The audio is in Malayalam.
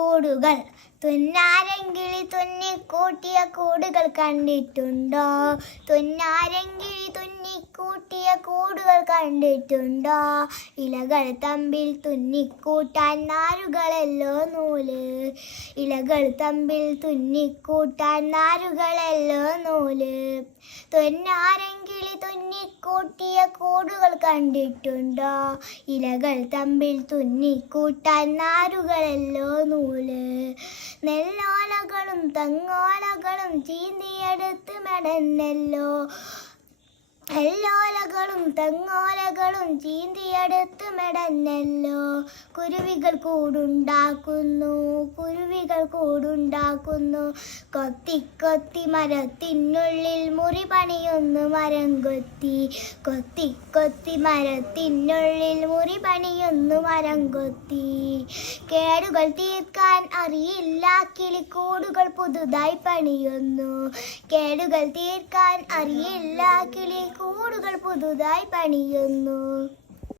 കൂടുകൾ. തുന്നാരങ്കിളി തുന്നിക്കൂട്ടിയ കൂടുകൾ കണ്ടിട്ടുണ്ടോ? തുന്നാരങ്കിളി തുന്നിക്കൂട്ടിയ കൂടുകൾ കണ്ടിട്ടുണ്ടോ? ഇലകൾ തമ്മിൽ തുന്നിക്കൂട്ടാൻ നാരുകളല്ലോ നൂല്. ഇലകൾ തമ്മിൽ തുന്നിക്കൂട്ടാൻ നാരുകളല്ലോ നൂല്. തുന്നാരങ്കിളി തുന്നിക്കൂട്ടിയ കൂടുകൾ കണ്ടിട്ടുണ്ടോ? ഇലകൾ തമ്മിൽ തുന്നിക്കൂട്ടാൻ നാരുകളല്ലോ നൂല്. നെല്ലോലകളും തെങ്ങോലകളും ചീന്തിയെടുത്ത് മെടഞ്ഞല്ലോ. നെല്ലോലകളും തെങ്ങോലകളും ചീന്തിയെടുത്ത് മെടഞ്ഞല്ലോ. കുരുവികൾ കൂടുണ്ടാക്കുന്നു, കുരുവികൾ കൂടുണ്ടാക്കുന്നു. കൊത്തി കൊത്തി മരത്തിനുള്ളിൽ മുറി പണിയുന്നു മരം കൊത്തി. കൊത്തി കൊത്തി മരത്തിനുള്ളിൽ മുറി പണിയുന്നു മരം കൊത്തി. കേടുകൾ തീർക്കാൻ അറിയില്ല കിളിക്കൂടുകൾ പുതുതായി പണിയുന്നു. കേടുകൾ തീർക്കാൻ അറിയില്ല കിളിക്കൂടുകൾ പുതുതായി പണിയുന്നു.